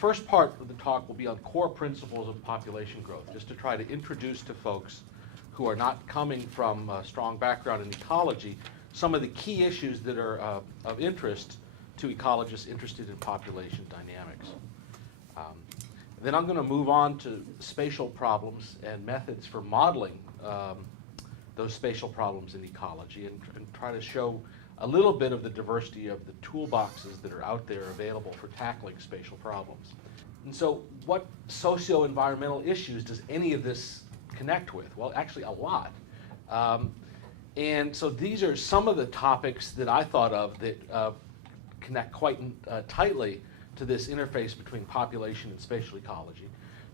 first part of the talk will be on core principles of population growth, just to try to introduce to folks who are not coming from a strong background in ecology some of the key issues that are of interest to ecologists interested in population dynamics. Then I'm going to move on to spatial problems and methods for modeling those spatial problems in ecology, and try to show a little bit of the diversity of the toolboxes that are out there available for tackling spatial problems. And so what socio-environmental issues does any of this connect with? Well, actually a lot. And so these are some of the topics that I thought of that connect quite tightly to this interface between population and spatial ecology.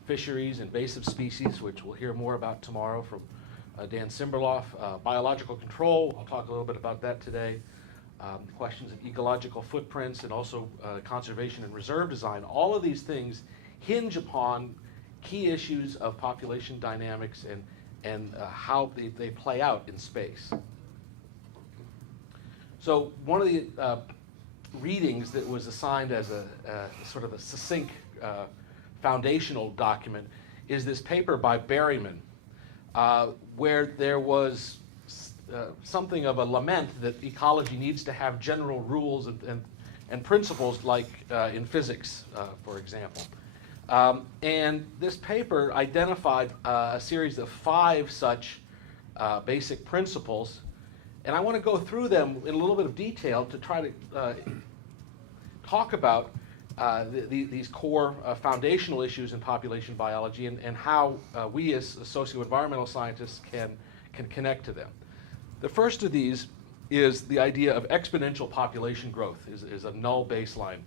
Fisheries, invasive species, which we'll hear more about tomorrow from Dan Simberloff. Biological control, I'll talk a little bit about that today. Questions of ecological footprints, and also conservation and reserve design. All of these things hinge upon key issues of population dynamics and how they play out in space. So one of the readings that was assigned as a sort of a succinct foundational document is this paper by Berryman, where there was something of a lament that ecology needs to have general rules and principles like in physics, for example. And this paper identified a series of 5 such basic principles, and I want to go through them in a little bit of detail to try to talk about these core foundational issues in population biology and how we as socio-environmental scientists can connect to them. The first of these is the idea of exponential population growth is a null baseline.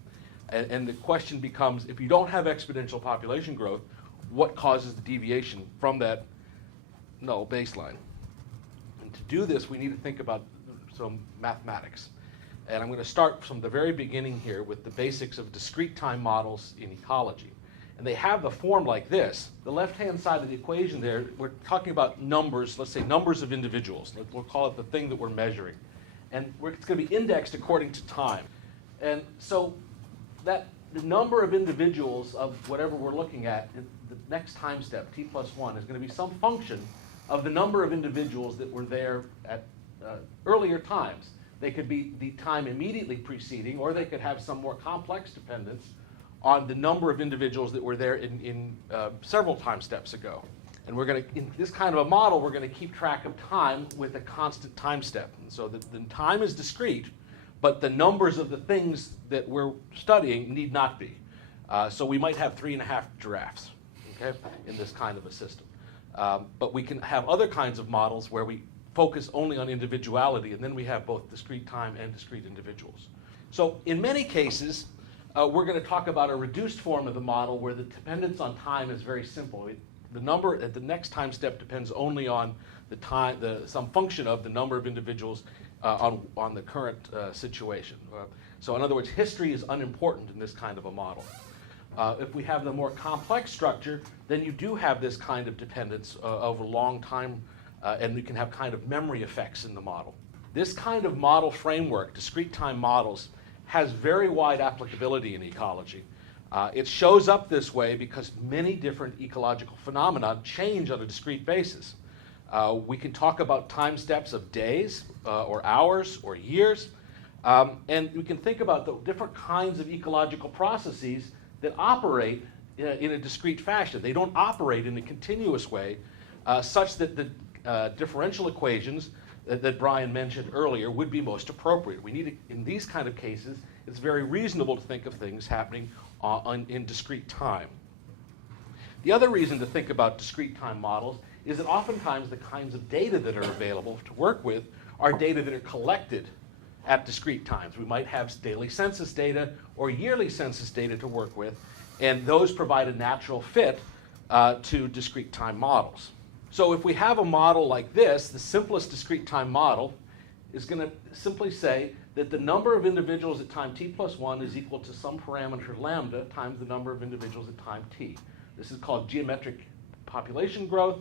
And the question becomes, if you don't have exponential population growth, what causes the deviation from that null baseline? And to do this, we need to think about some mathematics. And I'm going to start from the very beginning here with the basics of discrete time models in ecology. And they have the form like this. The left-hand side of the equation there, we're talking about numbers, let's say numbers of individuals. We'll call it the thing that we're measuring. And it's going to be indexed according to time. And so that the number of individuals of whatever we're looking at, the next time step, t plus 1, is going to be some function of the number of individuals that were there at earlier times. They could be the time immediately preceding, or they could have some more complex dependence on the number of individuals that were there in several time steps ago. And we're going to, in this kind of a model, we're going to keep track of time with a constant time step. And so the time is discrete, but the numbers of the things that we're studying need not be. So we might have 3.5 giraffes, okay, in this kind of a system. But we can have other kinds of models where we focus only on individuality, and then we have both discrete time and discrete individuals. So in many cases, we're going to talk about a reduced form of the model where the dependence on time is very simple. The number at the next time step depends only on the time, some function of the number of individuals on the current situation. So in other words, history is unimportant in this kind of a model. If we have the more complex structure, then you do have this kind of dependence over long time, and you can have kind of memory effects in the model. This kind of model framework, discrete time models, has very wide applicability in ecology. It shows up this way because many different ecological phenomena change on a discrete basis. We can talk about time steps of days or hours or years, and we can think about the different kinds of ecological processes that operate in a discrete fashion. They don't operate in a continuous way such that the differential equations that Brian mentioned earlier would be most appropriate. We need to, in these kind of cases, it's very reasonable to think of things happening in discrete time. The other reason to think about discrete time models is that oftentimes the kinds of data that are available to work with are data that are collected at discrete times. We might have daily census data or yearly census data to work with, and those provide a natural fit to discrete time models. So if we have a model like this, the simplest discrete time model is going to simply say that the number of individuals at time t plus 1 is equal to some parameter lambda times the number of individuals at time t. This is called geometric population growth,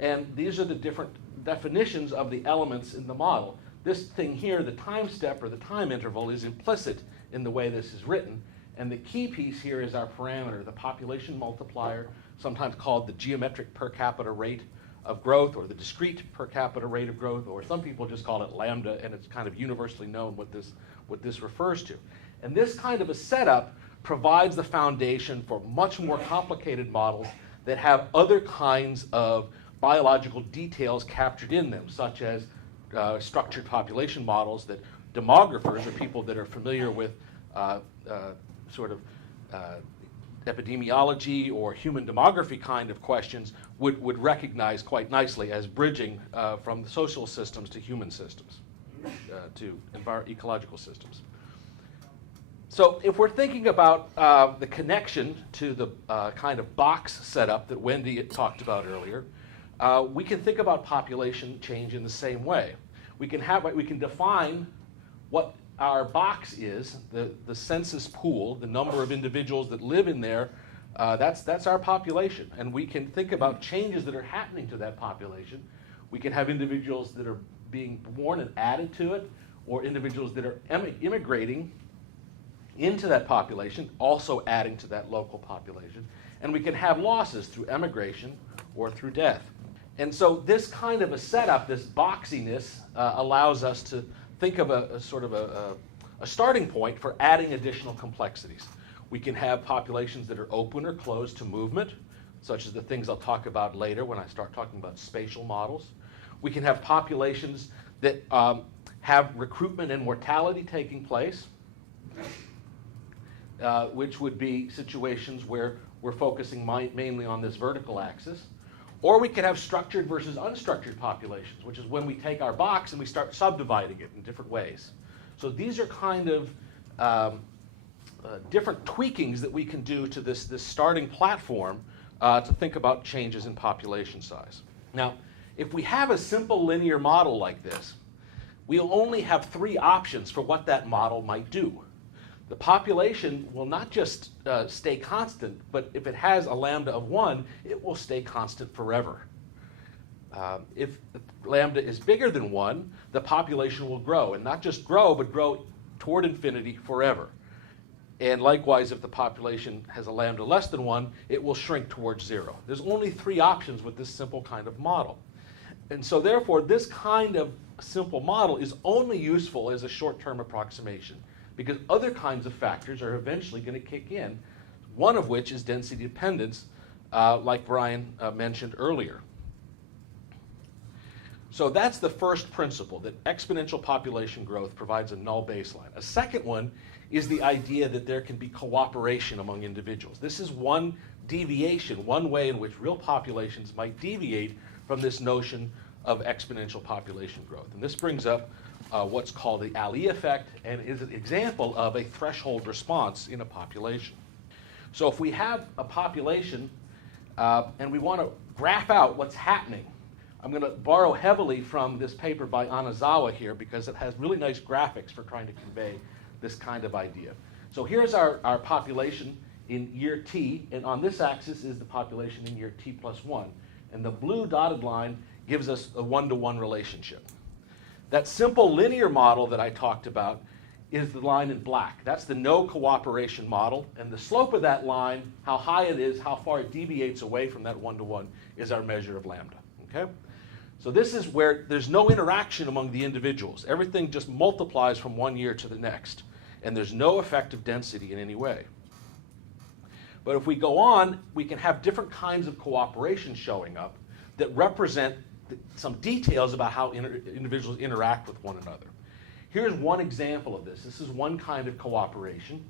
and these are the different definitions of the elements in the model. This thing here, the time step or the time interval, is implicit in the way this is written, And the key piece here is our parameter, the population multiplier, sometimes called the geometric per capita rate of growth, or the discrete per capita rate of growth, or some people just call it lambda, and it's kind of universally known what this refers to. And this kind of a setup provides the foundation for much more complicated models that have other kinds of biological details captured in them, such as structured population models that demographers, or people that are familiar with epidemiology or human demography kind of questions would recognize quite nicely as bridging from the social systems to human systems, to ecological systems. So if we're thinking about the connection to the kind of box setup that Wendy talked about earlier, we can think about population change in the same way. We can define what our box is, the census pool, the number of individuals that live in there. That's our population, and we can think about changes that are happening to that population. We can have individuals that are being born and added to it, or individuals that are immigrating into that population, also adding to that local population. And we can have losses through emigration or through death. And so this kind of a setup, this boxiness, allows us to think of a starting point for adding additional complexities. We can have populations that are open or closed to movement, such as the things I'll talk about later when I start talking about spatial models. We can have populations that have recruitment and mortality taking place, which would be situations where we're focusing mainly on this vertical axis. Or we could have structured versus unstructured populations, which is when we take our box and we start subdividing it in different ways. So these are kind of different tweakings that we can do to this starting platform to think about changes in population size. Now, if we have a simple linear model like this, we'll only have three options for what that model might do. The population will not just stay constant, but if it has a lambda of 1, it will stay constant forever. If lambda is bigger than 1, the population will grow, and not just grow, but grow toward infinity forever. And likewise, if the population has a lambda less than 1, it will shrink towards 0. There's only three options with this simple kind of model. And so therefore, this kind of simple model is only useful as a short-term approximation, because other kinds of factors are eventually going to kick in, one of which is density dependence, like Brian mentioned earlier. So that's the first principle, that exponential population growth provides a null baseline. A second one is the idea that there can be cooperation among individuals. This is one deviation, one way in which real populations might deviate from this notion of exponential population growth. And this brings up what's called the Allee Effect, and is an example of a threshold response in a population. So if we have a population and we want to graph out what's happening, I'm going to borrow heavily from this paper by Anazawa here because it has really nice graphics for trying to convey this kind of idea. So here's our population in year t, and on this axis is the population in year t plus 1. And the blue dotted line gives us a one-to-one relationship. That simple linear model that I talked about is the line in black. That's the no cooperation model, and the slope of that line, how high it is, how far it deviates away from that one-to-one, is our measure of lambda. Okay? So this is where there's no interaction among the individuals. Everything just multiplies from one year to the next, and there's no effective density in any way. But if we go on, we can have different kinds of cooperation showing up that represent some details about how individuals interact with one another. Here's one example of this. This is one kind of cooperation.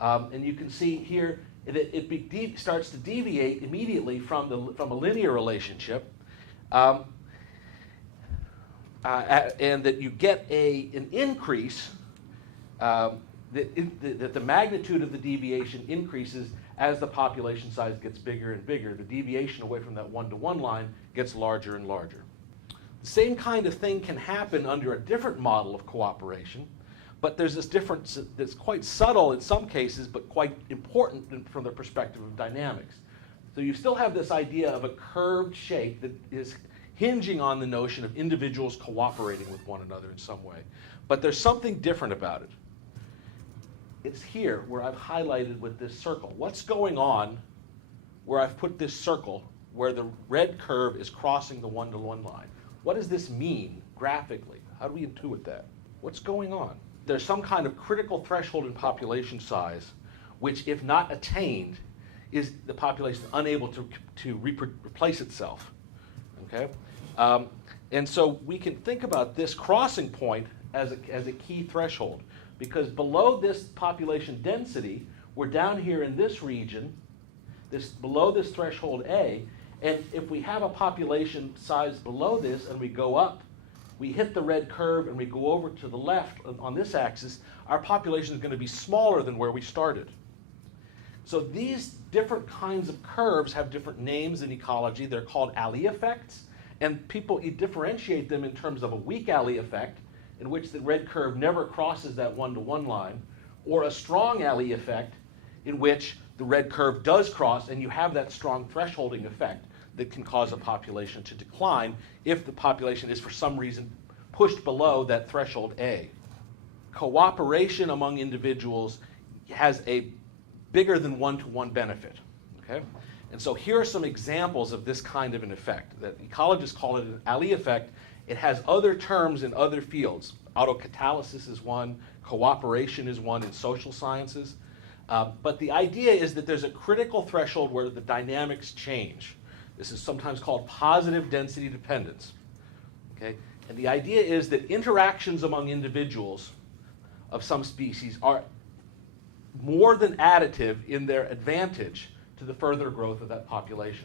And you can see here that it starts to deviate immediately from a linear relationship. And that you get an increase, that the magnitude of the deviation increases as the population size gets bigger and bigger. The deviation away from that one-to-one line gets larger and larger. The same kind of thing can happen under a different model of cooperation, but there's this difference that's quite subtle in some cases, but quite important from the perspective of dynamics. So you still have this idea of a curved shape that is hinging on the notion of individuals cooperating with one another in some way. But there's something different about it. It's here where I've highlighted with this circle. What's going on where I've put this circle where the red curve is crossing the one-to-one line? What does this mean graphically? How do we intuit that? What's going on? There's some kind of critical threshold in population size, which if not attained, is the population unable to replace itself, okay? And so we can think about this crossing point as a key threshold, because below this population density, we're down here in this region, below this threshold A, and if we have a population size below this and we go up, we hit the red curve and we go over to the left on this axis, our population is going to be smaller than where we started. So these different kinds of curves have different names in ecology. They're called Allee effects, and people differentiate them in terms of a weak Allee effect, in which the red curve never crosses that one-to-one line, or a strong Allee effect, in which the red curve does cross and you have that strong thresholding effect that can cause a population to decline if the population is for some reason pushed below that threshold A. Cooperation among individuals has a bigger than one-to-one benefit, okay? And so here are some examples of this kind of an effect. That ecologists call it an Allee effect. It has other terms in other fields. Autocatalysis is one, cooperation is one in social sciences. But the idea is that there's a critical threshold where the dynamics change. This is sometimes called positive density dependence, okay? And the idea is that interactions among individuals of some species are more than additive in their advantage to the further growth of that population.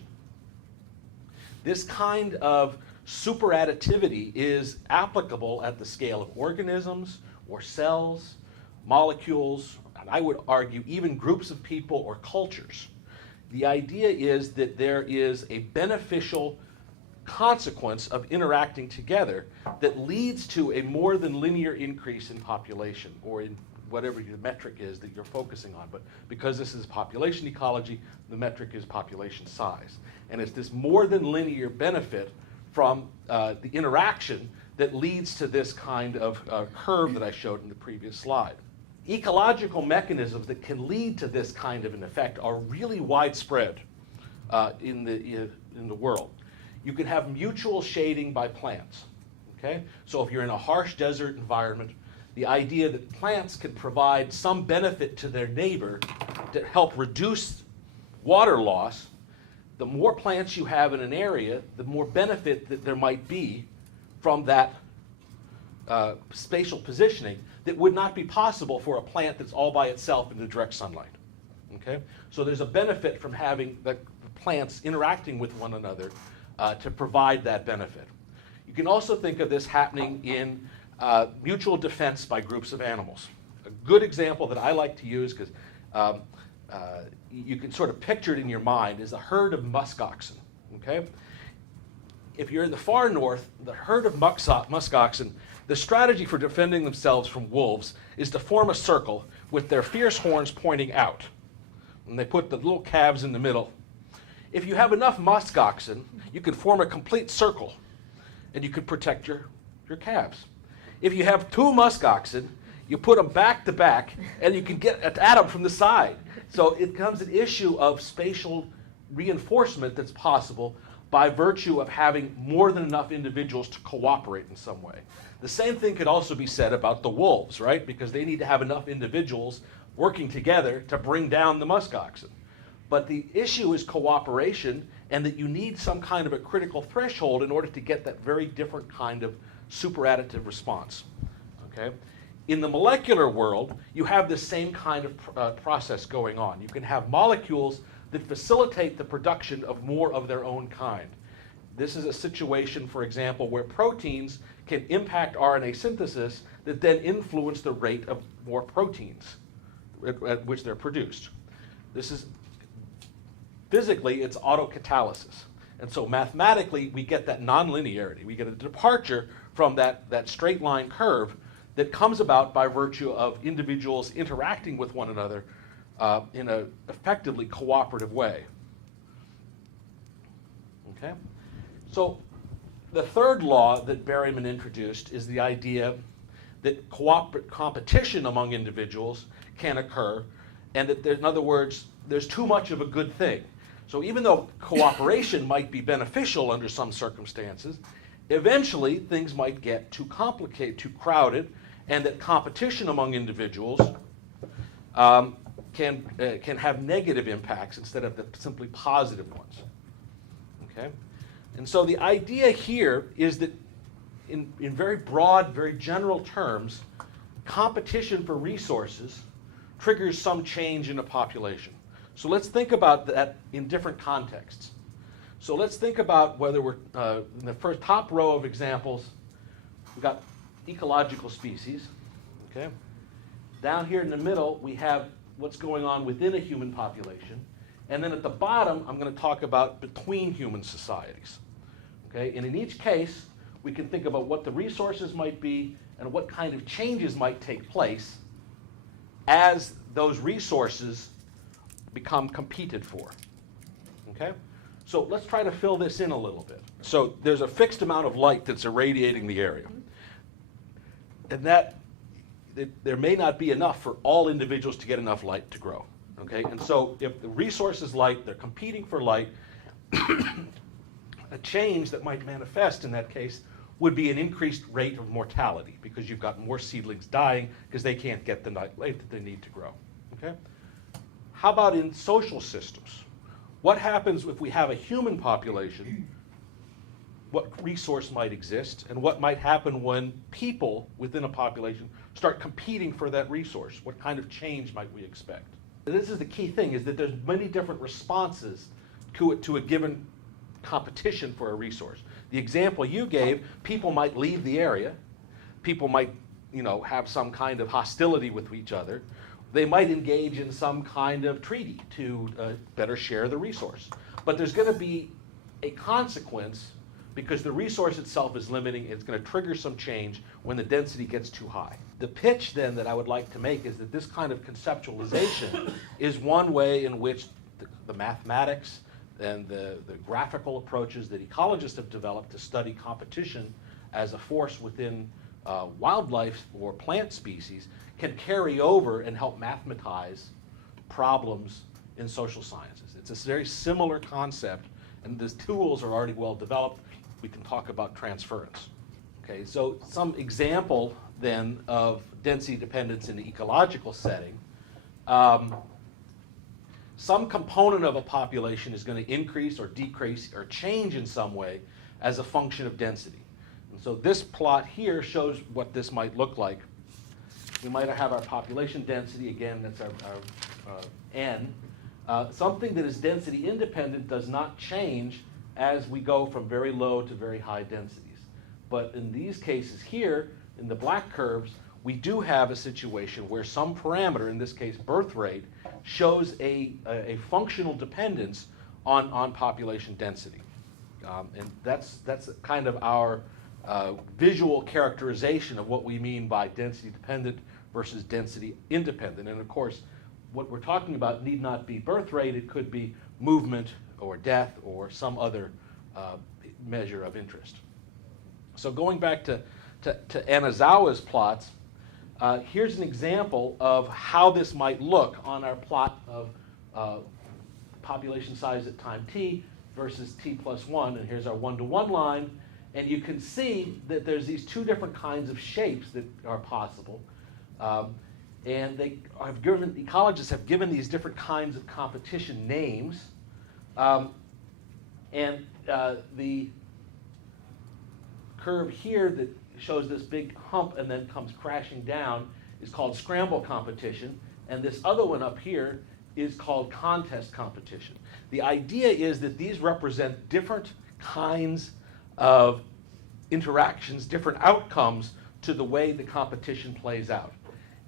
This kind of superadditivity is applicable at the scale of organisms or cells, molecules, and I would argue even groups of people or cultures. The idea is that there is a beneficial consequence of interacting together that leads to a more than linear increase in population, or in whatever your metric is that you're focusing on. But because this is population ecology, the metric is population size. And it's this more than linear benefit from the interaction that leads to this kind of curve that I showed in the previous slide. Ecological mechanisms that can lead to this kind of an effect are really widespread in the world. You can have mutual shading by plants, okay? So if you're in a harsh desert environment, the idea that plants can provide some benefit to their neighbor to help reduce water loss, the more plants you have in an area, the more benefit that there might be from that spatial positioning that would not be possible for a plant that's all by itself in the direct sunlight, okay? So there's a benefit from having the plants interacting with one another to provide that benefit. You can also think of this happening in mutual defense by groups of animals. A good example that I like to use, because you can sort of picture it in your mind, is a herd of musk oxen, okay? If you're in the far north, the herd of musk oxen, the strategy for defending themselves from wolves is to form a circle with their fierce horns pointing out. And they put the little calves in the middle. If you have enough musk oxen, you can form a complete circle and you can protect your calves. If you have two musk oxen, you put them back to back and you can get at them from the side. So it becomes an issue of spatial reinforcement that's possible by virtue of having more than enough individuals to cooperate in some way. The same thing could also be said about the wolves, right? Because they need to have enough individuals working together to bring down the musk oxen. But the issue is cooperation, and that you need some kind of a critical threshold in order to get that very different kind of superadditive response, okay? In the molecular world, you have the same kind of process going on. You can have molecules that facilitate the production of more of their own kind. This is a situation, for example, where proteins can impact RNA synthesis that then influence the rate of more proteins at which they're produced. This is, physically, it's autocatalysis. And so mathematically, we get that nonlinearity. We get a departure from that straight line curve that comes about by virtue of individuals interacting with one another in an effectively cooperative way. Okay? So the third law that Berryman introduced is the idea that competition among individuals can occur, and that in other words, there's too much of a good thing. So even though cooperation might be beneficial under some circumstances, eventually things might get too complicated, too crowded, and that competition among individuals can have negative impacts instead of the simply positive ones. Okay? And so the idea here is that in very broad, very general terms, competition for resources triggers some change in a population. So let's think about that in different contexts. So let's think about whether we're, in the first top row of examples, we've got ecological species, okay? Down here in the middle, we have what's going on within a human population. And then at the bottom, I'm going to talk about between human societies, okay? And in each case, we can think about what the resources might be and what kind of changes might take place as those resources become competed for, okay? So let's try to fill this in a little bit. So there's a fixed amount of light that's irradiating the area. And there may not be enough for all individuals to get enough light to grow, okay? And so if the resource is light, they're competing for light, a change that might manifest in that case would be an increased rate of mortality because you've got more seedlings dying because they can't get the light that they need to grow, okay? How about in social systems? What happens if we have a human population? What resource might exist, and what might happen when people within a population start competing for that resource? What kind of change might we expect? And this is the key thing, is that there's many different responses to a given competition for a resource. The example you gave, people might leave the area, people might, have some kind of hostility with each other. They might engage in some kind of treaty to better share the resource. But there's going to be a consequence because the resource itself is limiting. It's going to trigger some change when the density gets too high. The pitch then that I would like to make is that this kind of conceptualization is one way in which the mathematics and the graphical approaches that ecologists have developed to study competition as a force within wildlife or plant species can carry over and help mathematize problems in social sciences. It's a very similar concept, and the tools are already well developed. We can talk about transference. Okay, so some example then of density dependence in the ecological setting. Some component of a population is going to increase or decrease or change in some way as a function of density. And so this plot here shows what this might look like. We might have our population density, again, that's our n. Something that is density independent does not change as we go from very low to very high densities. But in these cases here, in the black curves, we do have a situation where some parameter, in this case birth rate, shows a functional dependence on population density. And that's kind of our visual characterization of what we mean by density dependent versus density independent. And of course, what we're talking about need not be birth rate. It could be movement or death or some other measure of interest. So going back to Anazawa's plots, here's an example of how this might look on our plot of population size at time t versus t plus 1. And here's our one-to-one line. And you can see that there's these two different kinds of shapes that are possible. And ecologists have given these different kinds of competition names. The curve here that shows this big hump and then comes crashing down is called Scramble Competition. And this other one up here is called Contest Competition. The idea is that these represent different kinds of interactions, different outcomes to the way the competition plays out.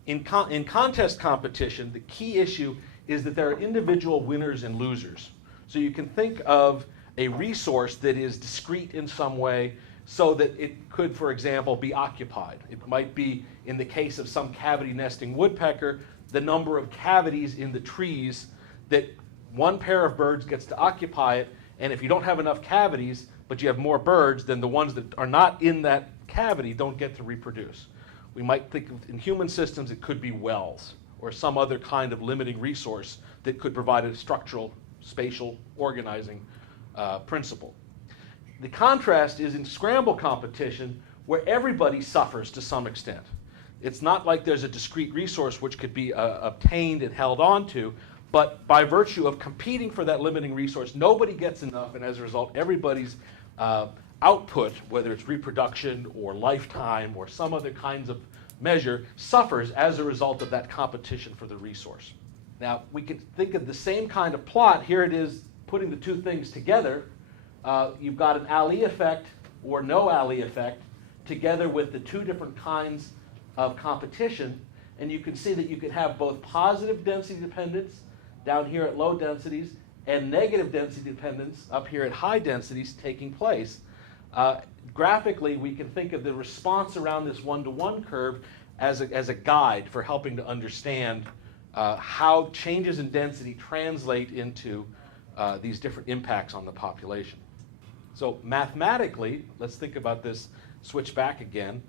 In contest competition, the key issue is that there are individual winners and losers. So you can think of a resource that is discrete in some way so that it could, for example, be occupied. It might be, in the case of some cavity nesting woodpecker, the number of cavities in the trees that one pair of birds gets to occupy it, and if you don't have enough cavities, but you have more birds, then the ones that are not in that cavity don't get to reproduce. We might think of, in human systems, it could be wells or some other kind of limiting resource that could provide a structural, spatial organizing principle. The contrast is in scramble competition, where everybody suffers to some extent. It's not like there's a discrete resource which could be obtained and held onto, but by virtue of competing for that limiting resource, nobody gets enough, and as a result, everybody's output, whether it's reproduction or lifetime or some other kinds of measure, suffers as a result of that competition for the resource. Now, we can think of the same kind of plot. Here it is putting the two things together. You've got an Allee effect or no Allee effect together with the two different kinds of competition, and you can see that you could have both positive density dependence down here at low densities and negative density dependence up here at high densities taking place. Graphically, we can think of the response around this one-to-one curve as a guide for helping to understand how changes in density translate into these different impacts on the population. So mathematically, let's think about this, switch back again.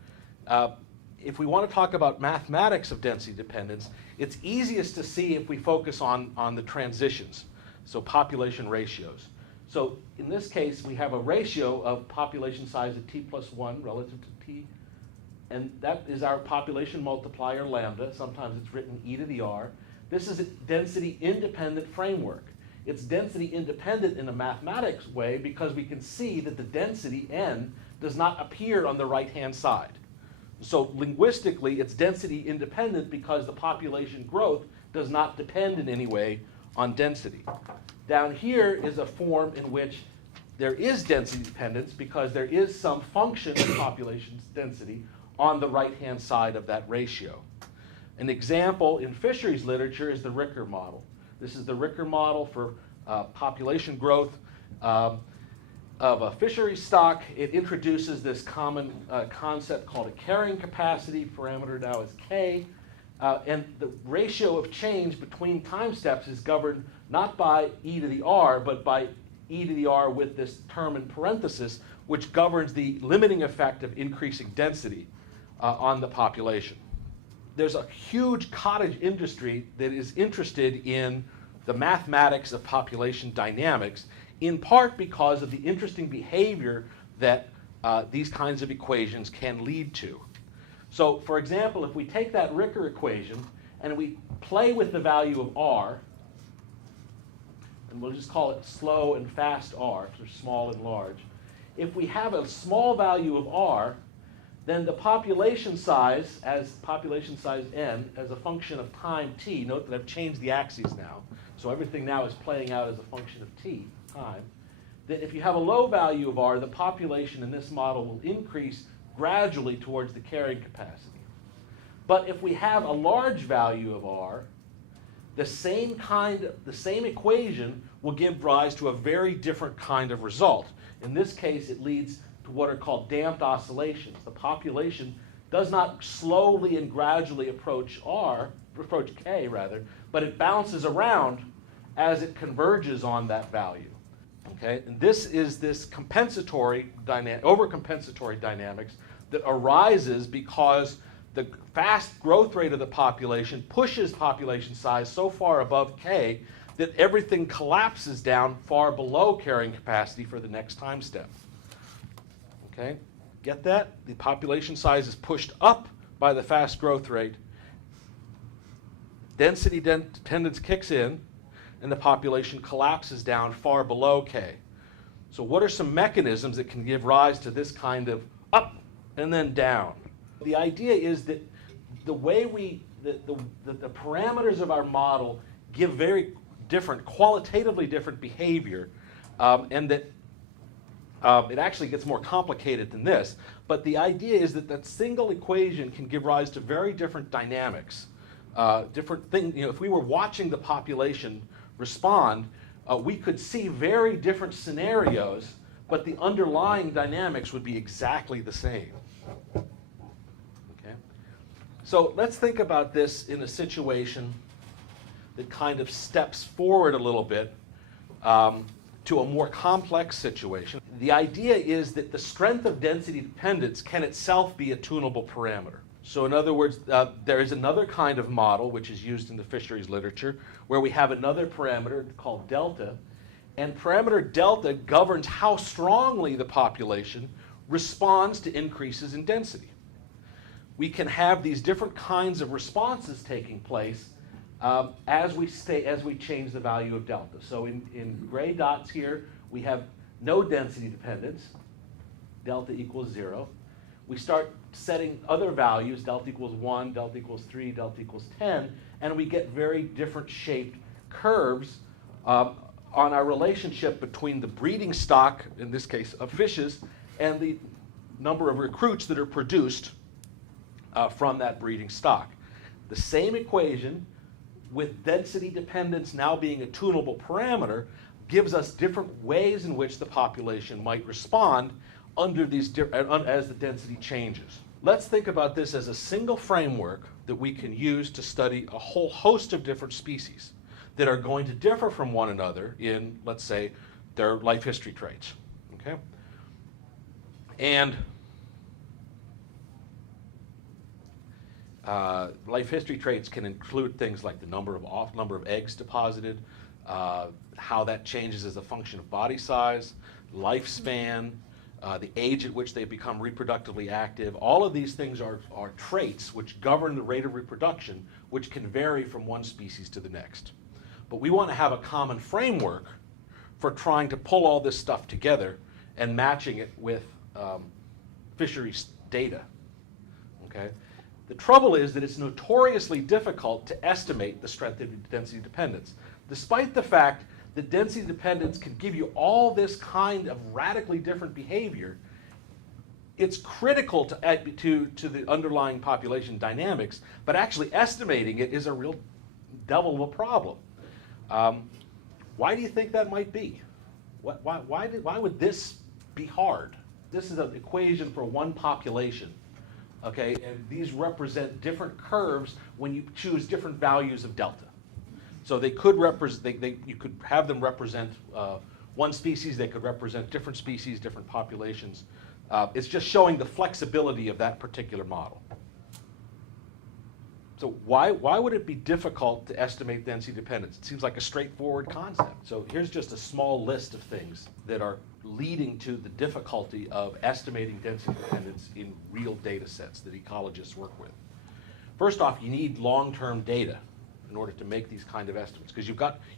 If we want to talk about mathematics of density dependence, it's easiest to see if we focus on the transitions, so population ratios. So in this case, we have a ratio of population size at t plus 1 relative to t, and that is our population multiplier lambda. Sometimes it's written e to the r. This is a density independent framework. It's density independent in a mathematics way because we can see that the density n does not appear on the right-hand side. So linguistically, it's density independent because the population growth does not depend in any way on density. Down here is a form in which there is density dependence because there is some function of population density on the right-hand side of that ratio. An example in fisheries literature is the Ricker model. This is the Ricker model for population growth of a fishery stock. It introduces this common concept called a carrying capacity. Parameter now is k. And the ratio of change between time steps is governed not by e to the r, but by e to the r with this term in parenthesis, which governs the limiting effect of increasing density on the population. There's a huge cottage industry that is interested in the mathematics of population dynamics, in part because of the interesting behavior that these kinds of equations can lead to. So, for example, if we take that Ricker equation and we play with the value of r, and we'll just call it slow and fast r, so small and large. If we have a small value of r, then the population size, as population size n, as a function of time t, note that I've changed the axes now, so everything now is playing out as a function of t, time, that if you have a low value of r, the population in this model will increase gradually towards the carrying capacity. But if we have a large value of r, the same equation will give rise to a very different kind of result. In this case, it leads to what are called damped oscillations. The population does not slowly and gradually approach k rather, but it bounces around as it converges on that value. Okay? And this is this compensatory overcompensatory dynamics that arises because the fast growth rate of the population pushes population size so far above k that everything collapses down far below carrying capacity for the next time step. Okay? Get that? The population size is pushed up by the fast growth rate. Density dependence kicks in, and the population collapses down far below k. So what are some mechanisms that can give rise to this kind of up and then down? The idea is that the way the parameters of our model give very different, qualitatively different behavior, and that it actually gets more complicated than this. But the idea is that that single equation can give rise to very different dynamics, different things. You know, if we were watching the population respond, we could see very different scenarios, but the underlying dynamics would be exactly the same. Okay? So let's think about this in a situation that kind of steps forward a little bit to a more complex situation. The idea is that the strength of density dependence can itself be a tunable parameter. So in other words, there is another kind of model which is used in the fisheries literature where we have another parameter called delta, and parameter delta governs how strongly the population responds to increases in density. We can have these different kinds of responses taking place as we change the value of delta. So in gray dots here, we have no density dependence, delta equals 0. We start setting other values, delta equals 1, delta equals 3, delta equals 10, and we get very different shaped curves on our relationship between the breeding stock, in this case of fishes, and the number of recruits that are produced from that breeding stock. The same equation, with density dependence now being a tunable parameter, gives us different ways in which the population might respond under these as the density changes. Let's think about this as a single framework that we can use to study a whole host of different species that are going to differ from one another in, let's say, their life history traits. Okay? And life history traits can include things like the number of eggs deposited, how that changes as a function of body size, lifespan, the age at which they become reproductively active. All of these things are traits which govern the rate of reproduction, which can vary from one species to the next. But we want to have a common framework for trying to pull all this stuff together and matching it with fisheries data. Okay? The trouble is that it's notoriously difficult to estimate the strength of density dependence, despite the fact that density dependence can give you all this kind of radically different behavior. It's critical to the underlying population dynamics, but actually estimating it is a real devil of a problem. Why do you think that might be? Why would this be hard? This is an equation for one population, okay? And these represent different curves when you choose different values of delta. So they could represent, you could have them represent one species, they could represent different species, different populations. It's just showing the flexibility of that particular model. So why would it be difficult to estimate density dependence? It seems like a straightforward concept. So here's just a small list of things that are leading to the difficulty of estimating density dependence in real data sets that ecologists work with. First off, you need long-term data in order to make these kind of estimates, because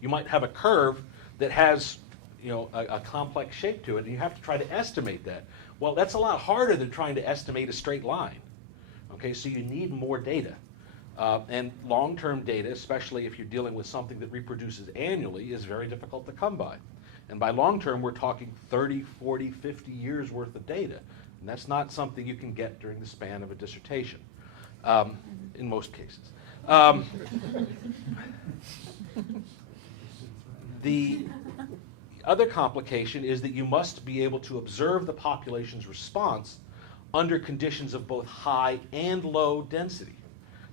you might have a curve that has a complex shape to it, and you have to try to estimate that. Well, that's a lot harder than trying to estimate a straight line. Okay, so you need more data. And long-term data, especially if you're dealing with something that reproduces annually, is very difficult to come by. And by long-term, we're talking 30, 40, 50 years worth of data. And that's not something you can get during the span of a dissertation, in most cases. The other complication is that you must be able to observe the population's response under conditions of both high and low density.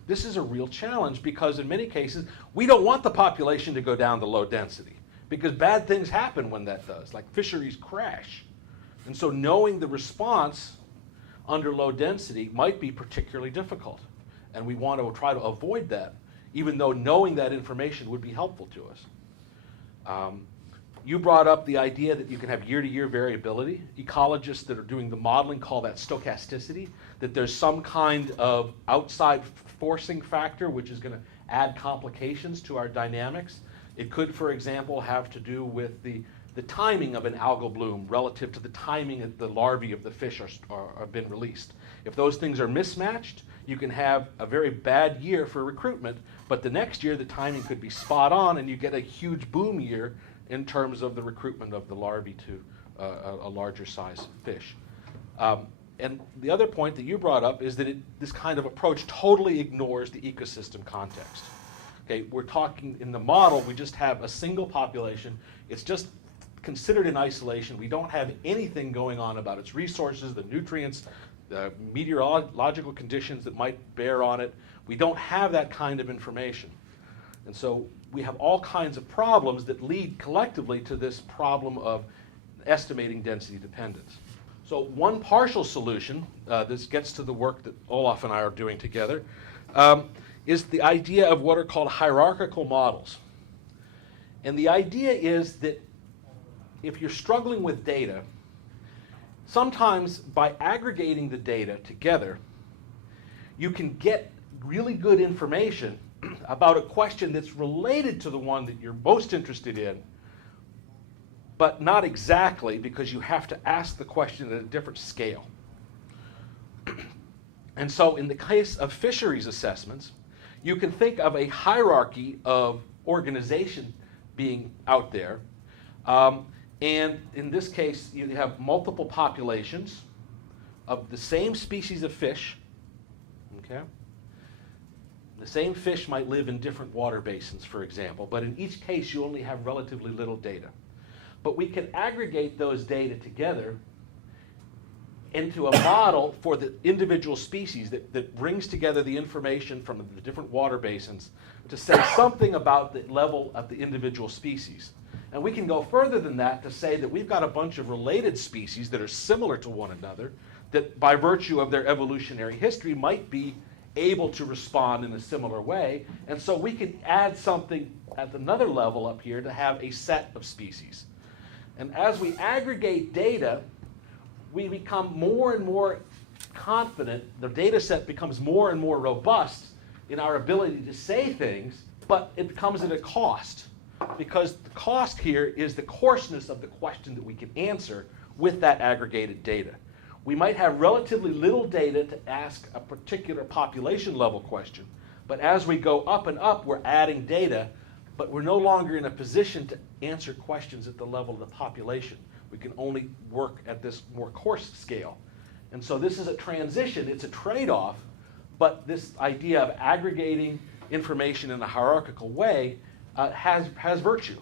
This is a real challenge because in many cases, we don't want the population to go down to low density because bad things happen when that does, like fisheries crash. And so knowing the response under low density might be particularly difficult. And we want to try to avoid that, even though knowing that information would be helpful to us. You brought up the idea that you can have year-to-year variability. Ecologists that are doing the modeling call that stochasticity, that there's some kind of outside forcing factor which is going to add complications to our dynamics. It could, for example, have to do with the timing of an algal bloom relative to the timing that the larvae of the fish have been released. If those things are mismatched, you can have a very bad year for recruitment, but the next year the timing could be spot on and you get a huge boom year in terms of the recruitment of the larvae to a larger size fish. And the other point that you brought up is that this kind of approach totally ignores the ecosystem context. Okay, we're talking in the model, we just have a single population. It's just considered in isolation. We don't have anything going on about its resources, the nutrients, the meteorological conditions that might bear on it. We don't have that kind of information. And so we have all kinds of problems that lead collectively to this problem of estimating density dependence. So one partial solution, this gets to the work that Olaf and I are doing together, is the idea of what are called hierarchical models. And the idea is that if you're struggling with data, sometimes by aggregating the data together, you can get really good information about a question that's related to the one that you're most interested in, but not exactly, because you have to ask the question at a different scale. And so in the case of fisheries assessments, you can think of a hierarchy of organization being out there. And in this case, you have multiple populations of the same species of fish. Okay? The same fish might live in different water basins, for example, but in each case you only have relatively little data. But we can aggregate those data together into a model for the individual species that brings together the information from the different water basins to say something about the level of the individual species. And we can go further than that to say that we've got a bunch of related species that are similar to one another that by virtue of their evolutionary history might be able to respond in a similar way. And so we can add something at another level up here to have a set of species. And as we aggregate data, we become more and more confident, the data set becomes more and more robust in our ability to say things, but it comes at a cost. Because the cost here is the coarseness of the question that we can answer with that aggregated data. We might have relatively little data to ask a particular population level question, but as we go up and up, we're adding data, but we're no longer in a position to answer questions at the level of the population. We can only work at this more coarse scale. And so this is a transition, it's a trade-off, but this idea of aggregating information in a hierarchical way has virtue.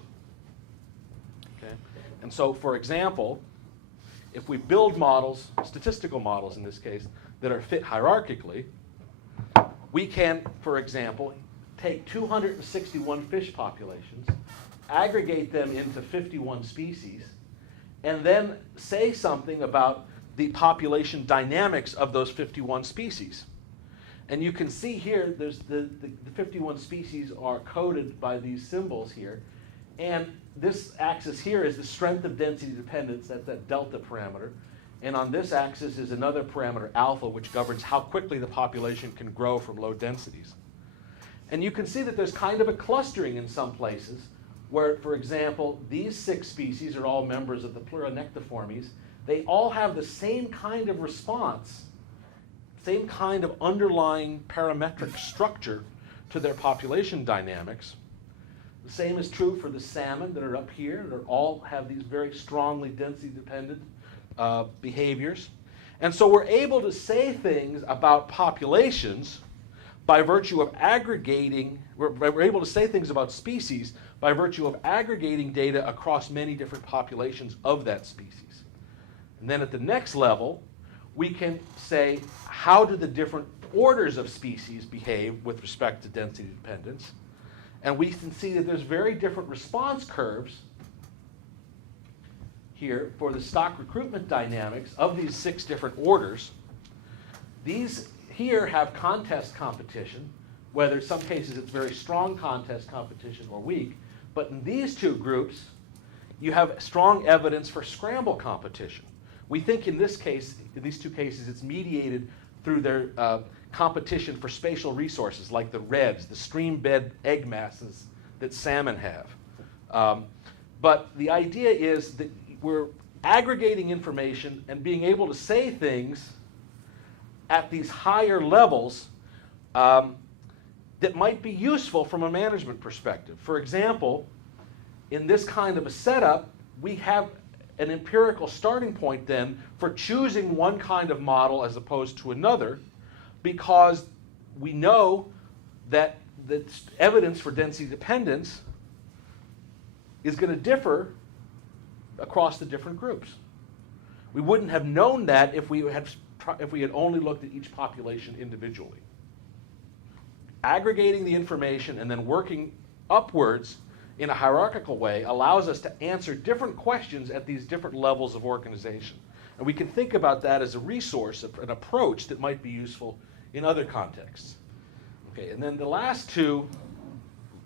Okay? And so, for example, if we build models, statistical models in this case, that are fit hierarchically, we can, for example, take 261 fish populations, aggregate them into 51 species, and then say something about the population dynamics of those 51 species. And you can see here, there's the 51 species are coded by these symbols here. And this axis here is the strength of density dependence, that's that delta parameter. And on this axis is another parameter, alpha, which governs how quickly the population can grow from low densities. And you can see that there's kind of a clustering in some places where, for example, these 6 species are all members of the Pleuronectiformes. They all have the same kind of response, same kind of underlying parametric structure to their population dynamics. The same is true for the salmon that are up here, that all have these very strongly density-dependent behaviors. And so we're able to say things about populations by virtue of aggregating, we're able to say things about species by virtue of aggregating data across many different populations of that species. And then at the next level, we can say, how do the different orders of species behave with respect to density dependence? And we can see that there's very different response curves here for the stock recruitment dynamics of these 6 different orders. These here have contest competition, whether in some cases it's very strong contest competition or weak, but in these 2 groups, you have strong evidence for scramble competition. We think in this case, in these 2 cases, it's mediated through their competition for spatial resources like the reds, the stream bed egg masses that salmon have. But the idea is that we're aggregating information and being able to say things at these higher levels that might be useful from a management perspective. For example, in this kind of a setup, we have an empirical starting point then for choosing one kind of model as opposed to another, because we know that the evidence for density dependence is going to differ across the different groups. We wouldn't have known that if we had only looked at each population individually. Aggregating the information and then working upwards in a hierarchical way allows us to answer different questions at these different levels of organization. And we can think about that as a resource, an approach that might be useful in other contexts. Okay, and then the last two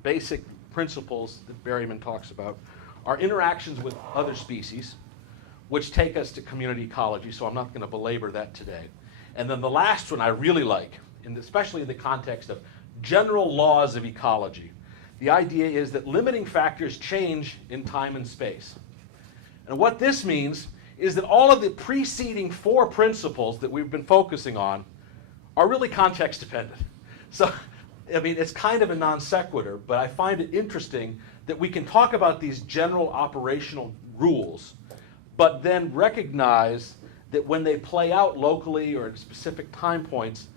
basic principles that Berryman talks about are interactions with other species, which take us to community ecology, so I'm not going to belabor that today. And then the last one I really like, especially in the context of general laws of ecology. The idea is that limiting factors change in time and space. And what this means is that all of the preceding four principles that we've been focusing on are really context dependent. So, I mean, it's kind of a non sequitur, but I find it interesting that we can talk about these general operational rules, but then recognize that when they play out locally or at specific time points,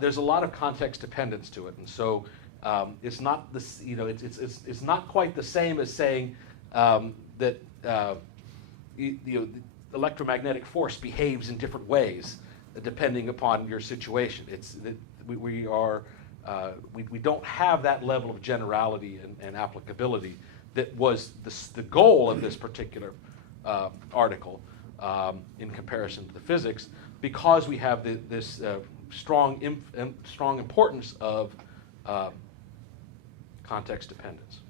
there's a lot of context dependence to it. And so it's not this, you know, it's not quite the same as saying that you know, the electromagnetic force behaves in different ways depending upon your situation. It's that we don't have that level of generality and applicability that was the goal of this particular article in comparison to the physics, because we have this strong importance of context dependence.